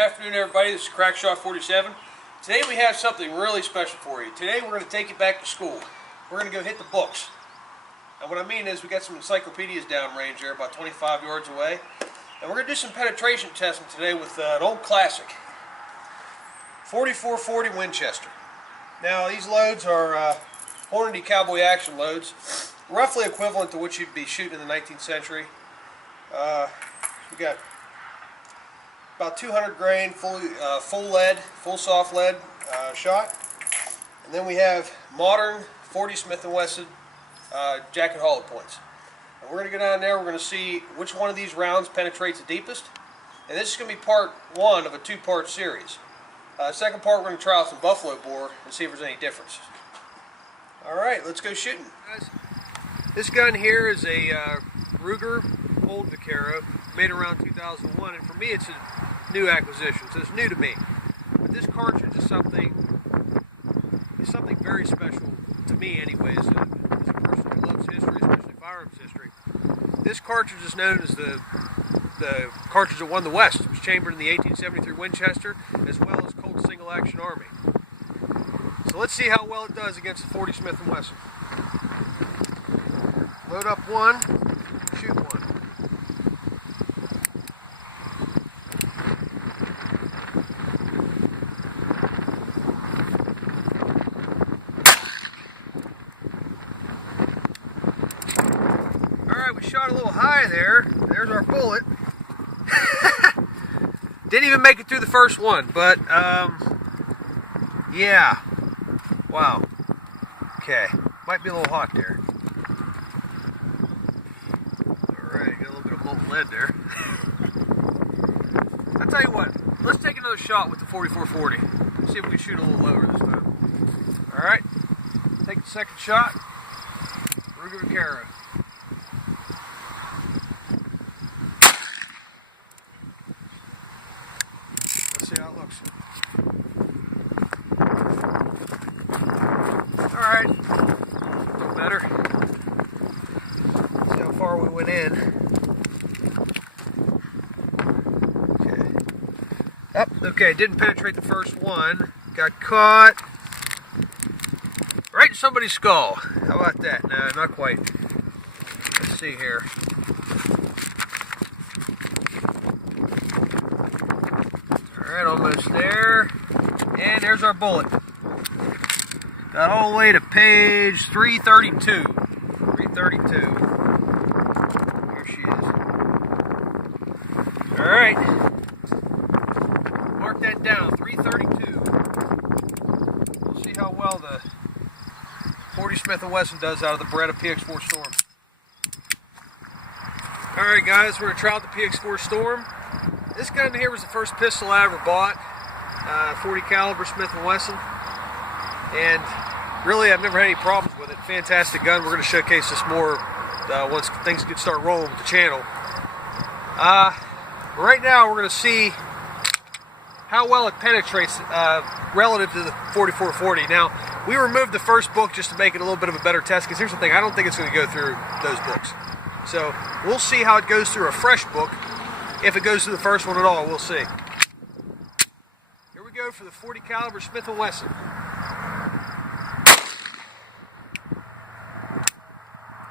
Afternoon, everybody. This is Crackshot 47. Today we have something really special for you. Today we're going to take you back to school. We're going to go hit the books. And what I mean is we got some encyclopedias downrange there, about 25 yards away. And we're going to do some penetration testing today with an old classic, 4440 Winchester. Now these loads are Hornady cowboy action loads, roughly equivalent to what you'd be shooting in the 19th century. We got about 200 grain, full lead, full soft lead shot. And then we have modern 40 Smith & Wesson jacket hollow points. And we're going to go down there, we're going to see which one of these rounds penetrates the deepest. And this is going to be part one of a two-part series. Second part, we're going to try out some buffalo bore and see if there's any difference. Alright, let's go shooting. This gun here is a Ruger old Vaquero, made around 2001, and for me it's a new acquisition, so it's new to me. But this cartridge is something very special to me anyways, as a person who loves history, especially firearms history. This cartridge is known as the cartridge that won the West. It was chambered in the 1873 Winchester, as well as Colt's Single Action Army. So let's see how well it does against the 40 Smith & Wesson. Load up one, shoot one. We shot a little high there. There's our bullet. Didn't even make it through the first one, but yeah. Wow. Okay. Might be a little hot there. Alright, got a little bit of molten lead there. I'll tell you what, let's take another shot with the 4440. See if we can shoot a little lower this time. Alright, take the second shot. Ruger Vaquero. See how it looks. Alright, a little better. See how far we went in. Okay. Okay, didn't penetrate the first one. Got caught right in somebody's skull. How about that? No, not quite. Let's see here. Alright, almost there. And there's our bullet. Got all the way to page 332. 332. Here she is. Alright. Mark that down. 332. We'll see how well the 40 Smith & Wesson does out of the Beretta PX4 Storm. Alright guys, we're going to try out the PX4 Storm. This gun here was the first pistol I ever bought, 40 caliber Smith & Wesson, and really I've never had any problems with it. Fantastic gun. We're going to showcase this more once things can start rolling with the channel. Right now we're going to see how well it penetrates relative to the 4440. Now, we removed the first book just to make it a little bit of a better test, because here's the thing, I don't think it's going to go through those books. So we'll see how it goes through a fresh book. If it goes to the first one at all, we'll see. Here we go for the 40 caliber Smith & Wesson.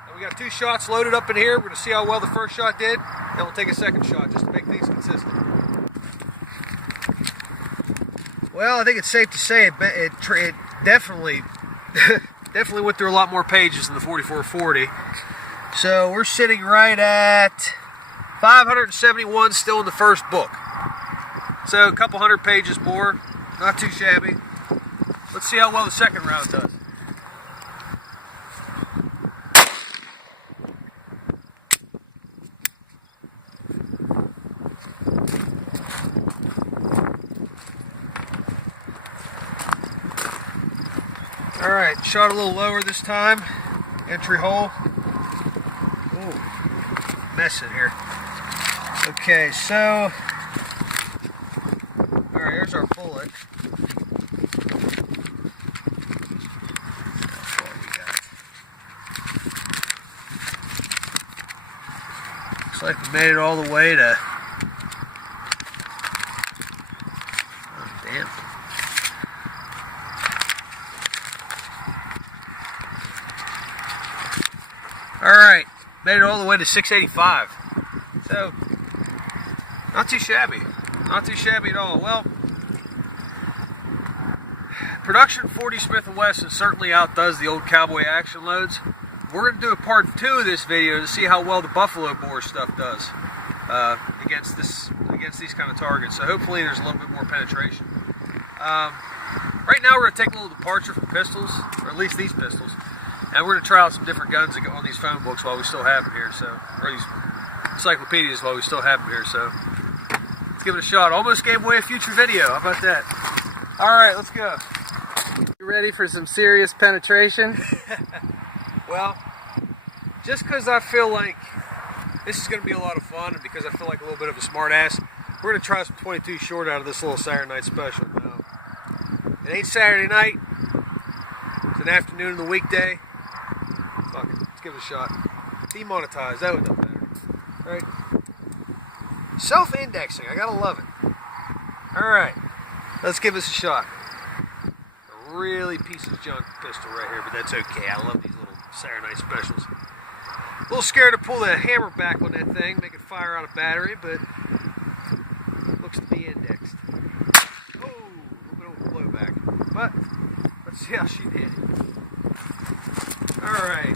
And we got two shots loaded up in here. We're going to see how well the first shot did. Then we'll take a second shot just to make things consistent. Well, I think it's safe to say it definitely went through a lot more pages than the 4440. So we're sitting right at 571 still in the first book. So a couple hundred pages more. Not too shabby. Let's see how well the second round does. Alright, shot a little lower this time. Entry hole. Ooh, mess in here. Okay, so, alright, here's our bullet. Looks like we made it all the way to Made it all the way to 685. So, not too shabby. Not too shabby at all. Well, production 40 Smith & Wesson certainly outdoes the old cowboy action loads. We're going to do a part 2 of this video to see how well the buffalo bore stuff does against these kind of targets. So hopefully there's a little bit more penetration. Right now we're going to take a little departure from pistols, or at least these pistols, and we're going to try out some different guns on these phone books while we still have them here. So, or these encyclopedias while we still have them here. So let's give it a shot. Almost gave away a future video. How about that? All right, let's go. You ready for some serious penetration? Well, just because I feel like this is going to be a lot of fun, and because I feel like a little bit of a smart ass, we're going to try some 22 short out of this little Saturday night special. Now, it ain't Saturday night. It's an afternoon of the weekday. Fuck it. Let's give it a shot. Demonetized. That would have done better. Right? Self-indexing. I gotta love it. Alright. Let's give this a shot. A really piece of junk pistol right here, but that's okay. I love these little Saturday night specials. A little scared to pull the hammer back on that thing, make it fire out a battery, but looks to be indexed. Oh, a little bit of a blowback. But let's see how she did. Alright.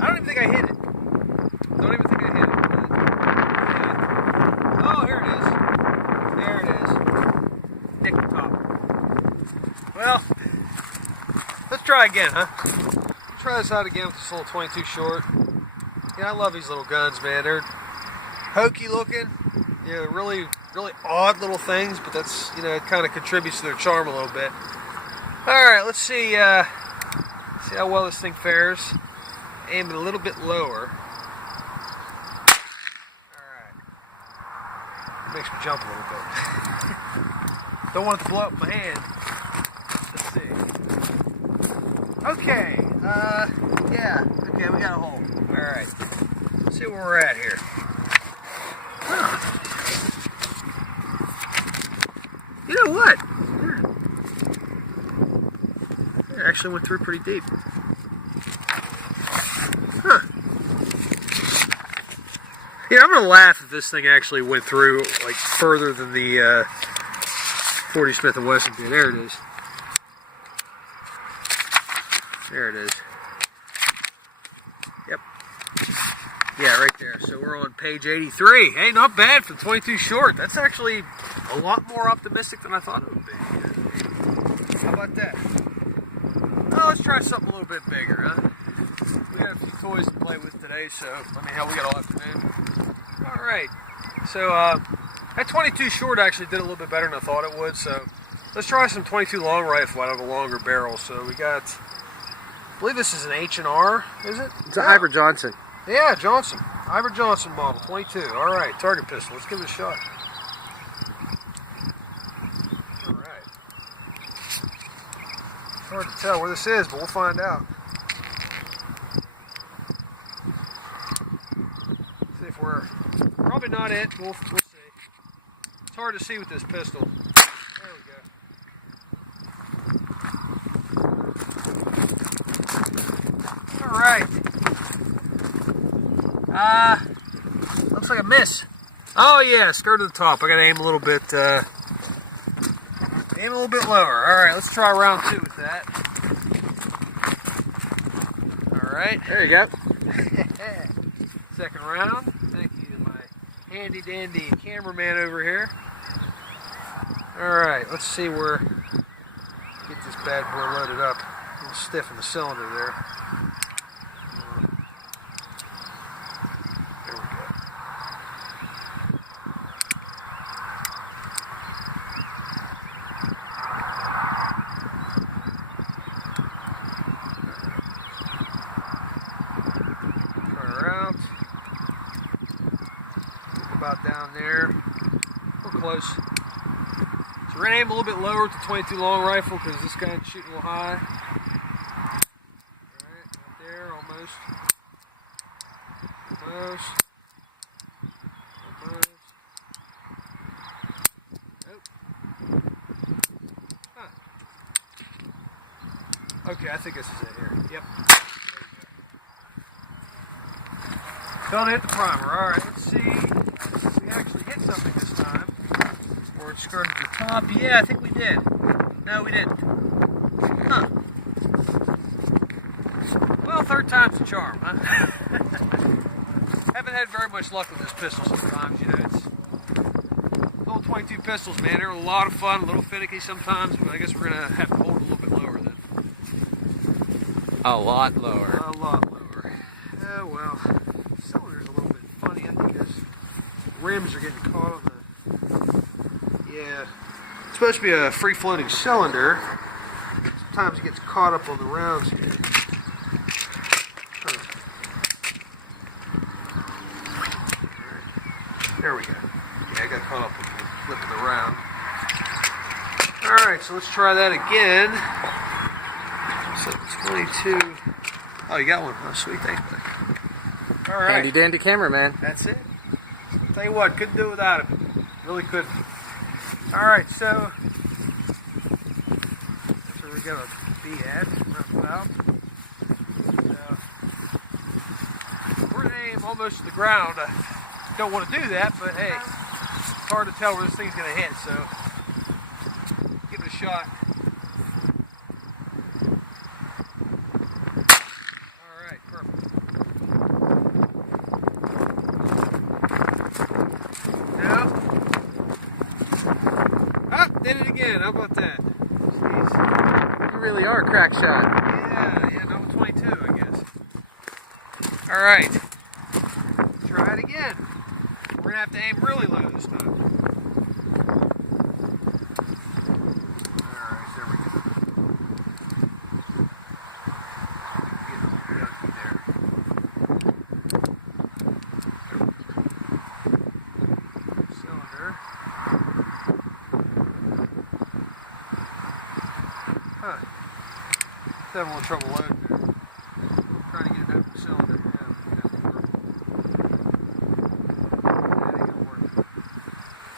I don't even think I hit it. Don't even think I hit it. Yeah. Oh, here it is. There it is. Nick the top. Well, let's try again, huh? Let's try this out again with this little 22 short. Yeah, I love these little guns, man. They're hokey looking. Yeah, really odd little things, but that's, you know, it kind of contributes to their charm a little bit. Alright, let's see how well this thing fares. Aim it a little bit lower. Alright. It makes me jump a little bit. Don't want it to blow up in my hand. Let's see. Okay, yeah. Okay, we got a hole. Alright. Let's see where we're at here. Huh. You know what? It actually went through pretty deep. Huh. Yeah, I'm gonna laugh if this thing actually went through like further than the 40 Smith & Wesson did. There it is. There it is. Yep. Yeah, right there. So we're on page 83. Hey, not bad for 22 short. That's actually a lot more optimistic than I thought it would be. How about that? Oh, let's try something a little bit bigger, huh? We got a few toys to play with today, so I mean, hell, we got all afternoon. All right. So that 22 short actually did a little bit better than I thought it would. So let's try some 22 long rifle out of a longer barrel. So we got, I believe this is an H&R, is it? It's an Iver Johnson. Yeah, Johnson. Iver Johnson model, 22. All right, target pistol. Let's give it a shot. All right. It's hard to tell where this is, but we'll find out. See if we're probably not it. We'll see. It's hard to see with this pistol. There we go. All right. Looks like a miss. Oh yeah, skirt of the top. I gotta aim a little bit lower. Alright, let's try round 2 with that. Alright. There you go. Second round. Thank you to my handy dandy cameraman over here. Alright, let's see where, get this bad boy loaded up. A little stiff in the cylinder there. About down there. We're close. So we're going to aim a little bit lower with the 22 long rifle because this guy's shooting a little high. Alright, right there, almost. Almost. Almost. Nope. Huh. Okay, I think this is it here. Yep. Failed to hit the primer. Alright, let's see if we actually hit something this time. Or it skirted the top. Yeah, I think we did. No, we didn't. Huh. Well, third time's the charm, huh? Haven't had very much luck with this pistol sometimes, you know. It's little 22 pistols, man. They're a lot of fun, a little finicky sometimes, but I guess we're going to have to hold it a little bit lower then. A lot lower. A lot lower. Oh, well. The cylinder's a little bit funny. I think this rims are getting caught on the... Yeah. It's supposed to be a free-floating cylinder. Sometimes it gets caught up on the rounds here. There we go. Yeah, I got caught up with the flip of the round. Alright, so let's try that again. So 22. Oh, you got one. Oh, sweet. Thanks, buddy. Alright. Handy dandy cameraman. That's it. Tell you what, couldn't do it without him. Really couldn't. Alright, so that's where we got a B at. Roundabout. We're going to aim almost to the ground. Don't want to do that, but hey, it's hard to tell where this thing's going to hit, so give it a shot. Alright, perfect. Now, did it again. How about that? Jeez. You really are a crack shot. Yeah, number 22, I guess. Alright, try it again. We're going to have to aim really low this time. Alright, there we go. Get a little yucky there. Cylinder. Huh. Having a little trouble loading there. Trying to get it open cylinder.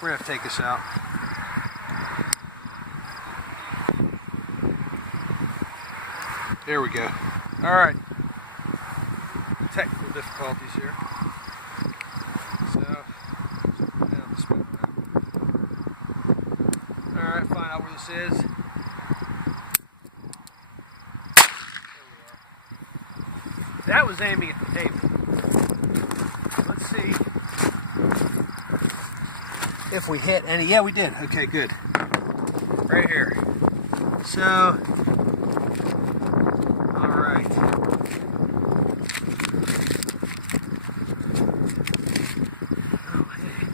We're going to have to take this out. There we go. Alright. Technical difficulties here. So, down this way. Alright, find out where this is. There we are. That was aiming at the table. Let's see if we hit any. Yeah, we did. Okay, good. Right here. So, alright. Oh, hey.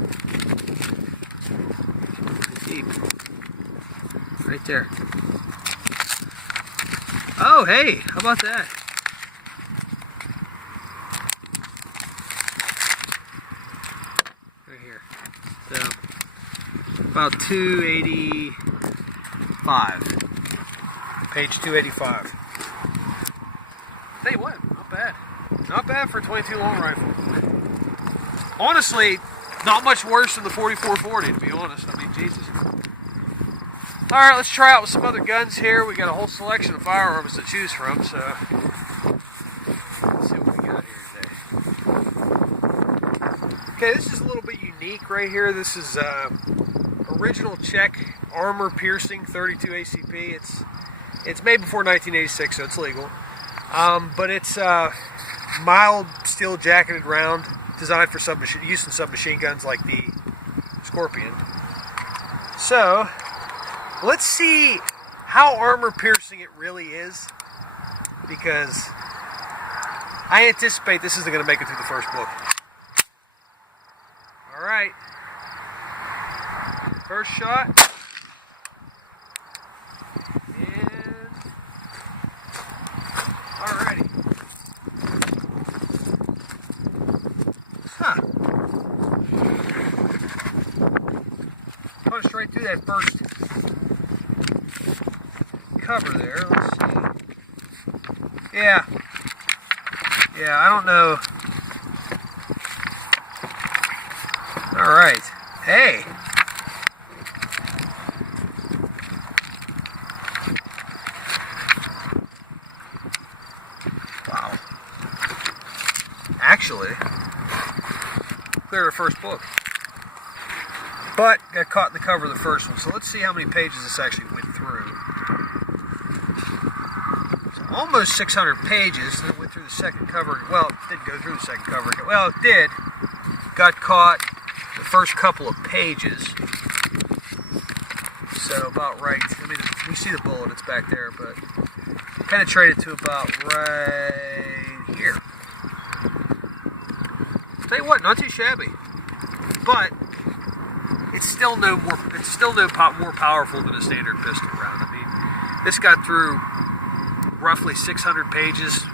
Deep. Right there. Oh, hey, how about that? Right here. So, about 285. Page 285. Tell you what, not bad. Not bad for a 22 long rifle. Honestly, not much worse than the 4440, to be honest. I mean, Jesus. Alright, let's try out with some other guns here. We got a whole selection of firearms to choose from, so let's see what we got here today. Okay, this is a little bit unique right here. This is original Czech armor piercing 32 ACP. It's made before 1986, so it's legal. But it's mild steel jacketed round, designed for use in submachine guns like the Scorpion. So let's see how armor piercing it really is, because I anticipate this isn't going to make it through the first book. Alright, first shot, and alrighty. Huh. Going straight through that first cover there. Let's see. Yeah, I don't know. Alright. Hey. actually cleared our first book. But got caught in the cover of the first one. So let's see how many pages this actually went through. So almost 600 pages. Then it went through the second cover. Well, it didn't go through the second cover. Well, it did. Got caught the first couple of pages. So about right. I mean, we see the bullet. It's back there, but penetrated to about right here. Tell you what, not too shabby. But it's still more powerful than a standard pistol round. I mean, this got through roughly 600 pages,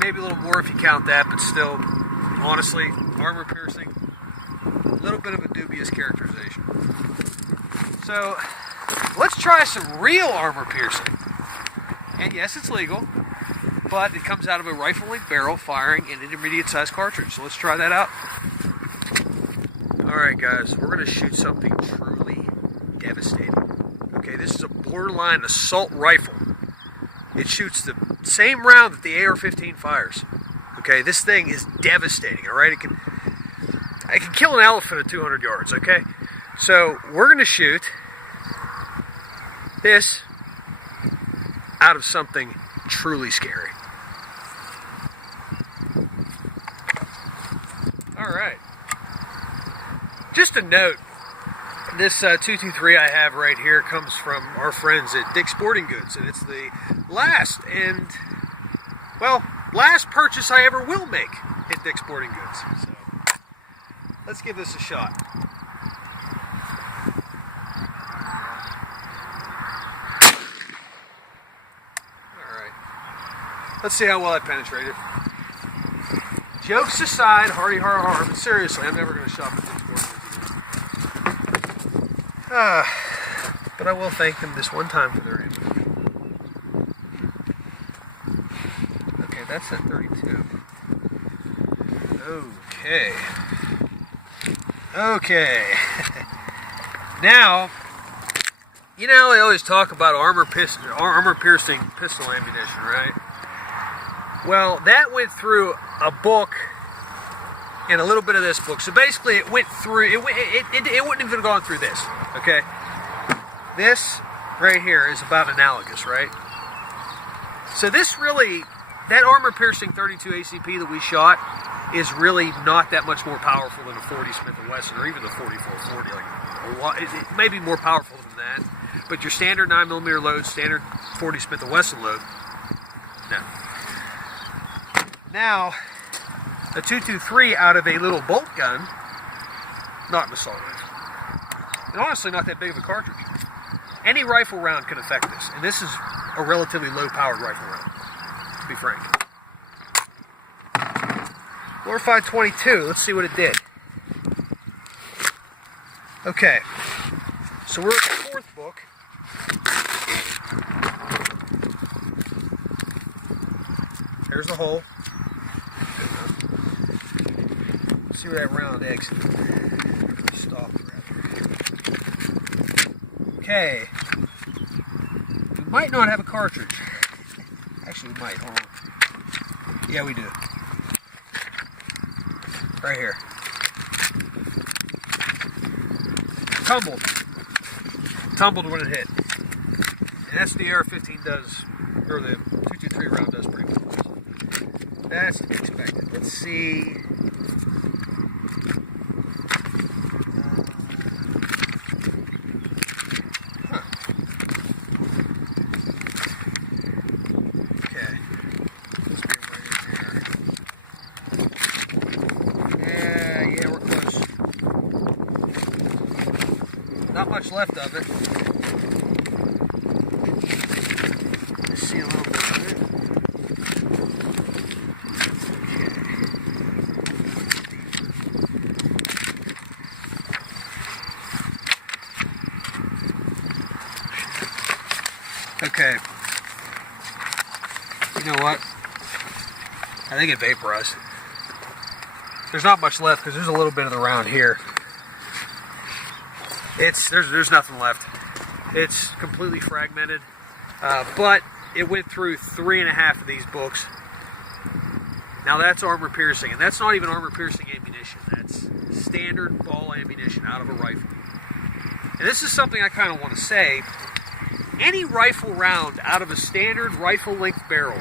maybe a little more if you count that, but still, honestly, armor piercing, a little bit of a dubious characterization. So, let's try some real armor piercing. And yes, it's legal, but it comes out of a rifle-length barrel firing an intermediate-sized cartridge. So let's try that out. Alright guys, we're going to shoot something truly devastating. Okay, this is a borderline assault rifle. It shoots the same round that the AR-15 fires. Okay, this thing is devastating, alright? It can kill an elephant at 200 yards, okay? So, we're going to shoot this out of something truly scary. Alright. Just a note, this 223 I have right here comes from our friends at Dick's Sporting Goods, and it's the last purchase I ever will make at Dick's Sporting Goods. So, let's give this a shot. Alright, let's see how well I penetrated. Jokes aside, hardy har, but seriously, I'm never going to shop at Dick's Sporting Goods. But I will thank them this one time for their input. Okay, that's at 32. Okay. Now, you know they always talk about armor-piercing pistol ammunition, right? Well, that went through a book and a little bit of this book. So basically, it went through. It wouldn't have even gone through this. Okay, this right here is about analogous, right? So this really, that armor-piercing 32 ACP that we shot is really not that much more powerful than a 40 Smith & Wesson or even the 4440. Like a lot, it may be more powerful than that, but your standard 9mm load, standard 40 Smith & Wesson load, no. Now, a 223 out of a little bolt gun, not an assault rifle. And honestly, not that big of a cartridge. Any rifle round can affect this, and this is a relatively low-powered rifle round, to be frank. Glorified 22, let's see what it did. Okay, so we're at the fourth book. There's the hole. Let's see where that round exits. Stopped rather. Okay. We might not have a cartridge. Actually, we might. Hold on. Yeah, we do. Right here. Tumbled when it hit. And that's what the AR-15 does, or the 223 round does pretty much. That's to be expected. Let's see. Okay. Let's get right in there. Yeah, we're close. Not much left of it. Let's see a little bit of it. Okay. You know what? I think it vaporized. There's not much left because there's a little bit of the round here. There's nothing left. It's completely fragmented, but it went through 3.5 of these books. Now that's armor piercing, and that's not even armor piercing ammunition. That's standard ball ammunition out of a rifle. And this is something I kind of want to say. Any rifle round out of a standard rifle length barrel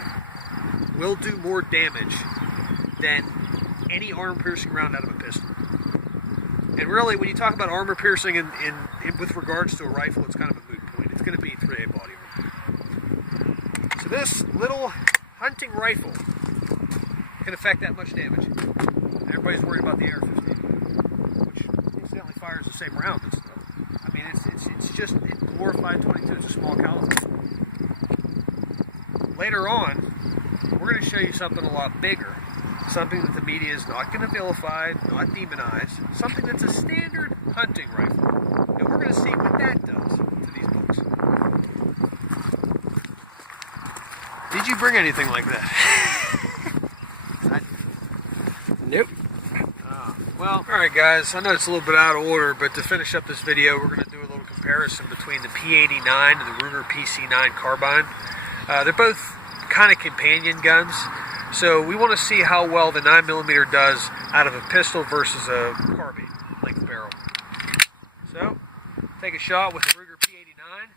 will do more damage than any armor piercing round out of a pistol. And really, when you talk about armor piercing in with regards to a rifle, it's kind of a moot point. It's going to be 3A body armor. So this little hunting rifle can affect that much damage. Everybody's worried about the AR-15, which incidentally fires the same round. I mean, it's just a glorified 22. It's a small caliber. Later on, we're going to show you something a lot bigger. Something that the media is not going to vilify, not demonize. Something that's a standard hunting rifle. And we're going to see what that does to these books. Did you bring anything like that? Nope. Well, alright guys, I know it's a little bit out of order, but to finish up this video, we're going to do a little comparison between the P89 and the Ruger PC9 carbine. They're both kind of companion guns. So we want to see how well the 9mm does out of a pistol versus a carbine length barrel. So, take a shot with the Ruger P89.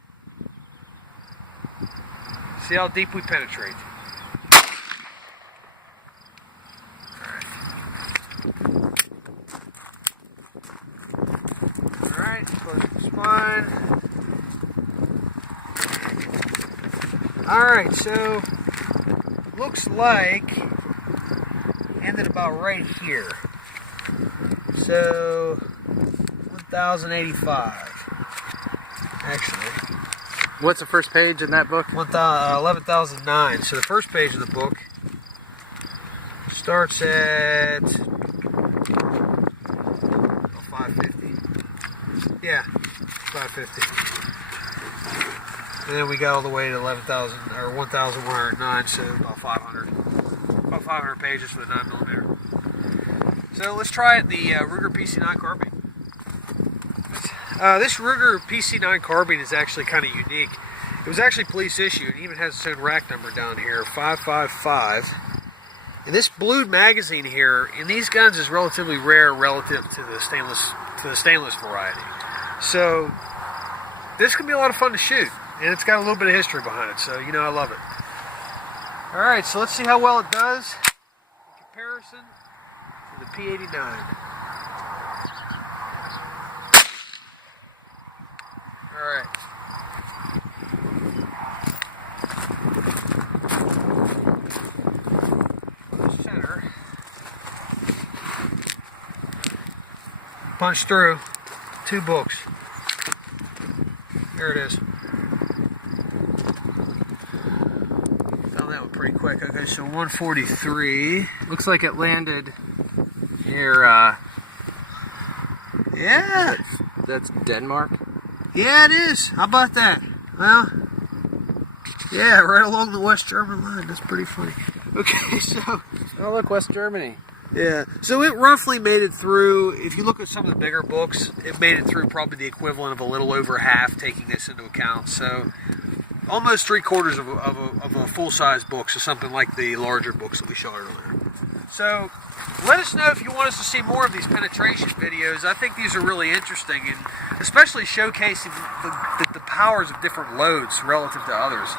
See how deep we penetrate. Alright, close the spine. Alright, so looks like ended about right here. So 1085 actually. What's the first page in that book? 11,009. So the first page of the book starts at 550. Yeah, 550. And then we got all the way to 11,000 or 1,109, so about 500. About 500 pages for the 9mm. So let's try it, the Ruger PC9 carbine. This Ruger PC9 carbine is actually kind of unique. It was actually police issued. It even has its own rack number down here, 555. And this blued magazine here in these guns is relatively rare relative to the stainless variety. So this can be a lot of fun to shoot. And it's got a little bit of history behind it, so you know I love it. Alright, so let's see how well it does in comparison to the P89. Alright. The center. Punch through 2 books. There it is. That one pretty quick. Okay, so 143. Looks like it landed near, Yeah. That's Denmark? Yeah, it is. How about that? Well, yeah, right along the West German line. That's pretty funny. Okay, so... Oh, look, West Germany. Yeah, so it roughly made it through, if you look at some of the bigger books, it made it through probably the equivalent of a little over half, taking this into account. So... almost 3/4 of a full-size book, so something like the larger books that we shot earlier. So, let us know if you want us to see more of these penetration videos. I think these are really interesting, and especially showcasing the powers of different loads relative to others.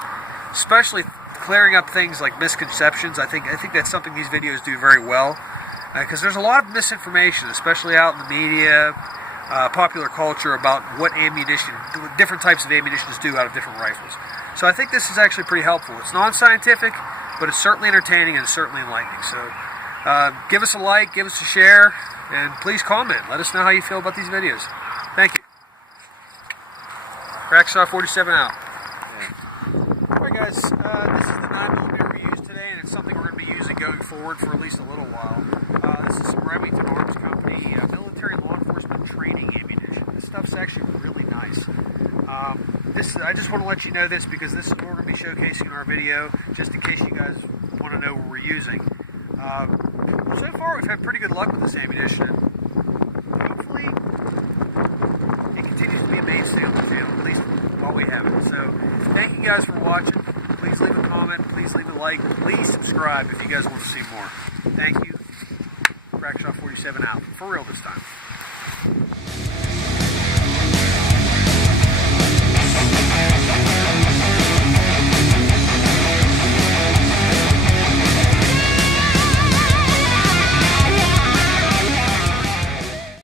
Especially clearing up things like misconceptions. I think that's something these videos do very well, because there's a lot of misinformation, especially out in the media, popular culture, about what ammunition, different types of ammunition do out of different rifles. So I think this is actually pretty helpful. It's non-scientific, but it's certainly entertaining and it's certainly enlightening. So give us a like, give us a share, and please comment. Let us know how you feel about these videos. Thank you. Crackstar 47 out. Alright guys, this is the 9mm we used today, and it's something we're going to be using going forward for at least a little while. This is some Remington Arms Company military law enforcement training ammunition. This stuff's actually really nice. I just want to let you know this because this is what we're going to be showcasing in our video, just in case you guys want to know what we're using. So far we've had pretty good luck with this ammunition. Hopefully it continues to be a mainstay on the channel, at least while we have it. So thank you guys for watching. Please leave a comment. Please leave a like. Please subscribe if you guys want to see more. Thank you. Crackshot 47 out. For real this time.